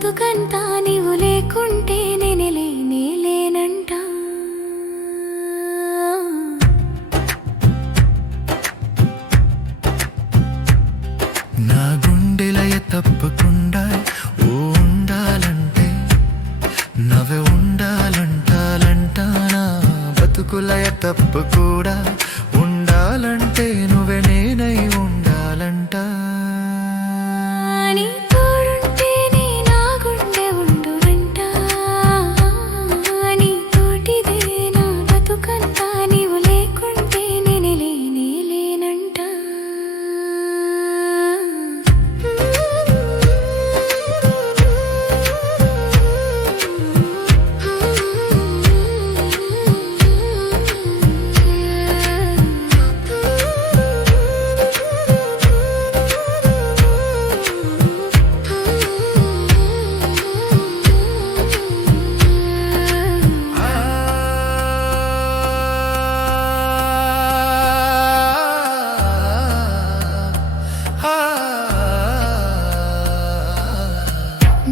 బతుకంతా నీవు లేకుంటే నేను లేనంట. నా గుండెలయ తప్పకుండా ఉండాలంటే నవ్వే ఉండాలంటాలంట. నా బతుకులయ తప్ప కూడా ఉండాలంటే నువ్వే నేనై ఉండాలంట. నీ తోడుంటేనే నా గుండె ఉండునంట. నీ తోటిదే నా బతుకంతా నీవు లేకుంటే నేను లేనంట.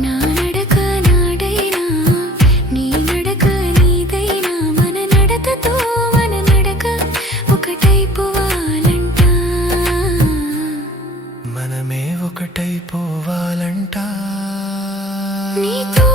నా నడక నాడైనా నీ నడక నీదైనా మన నడకతో మన నడక ఒకటైపోవాలంట. మనమే ఒకటైపోవాలంట. నీతో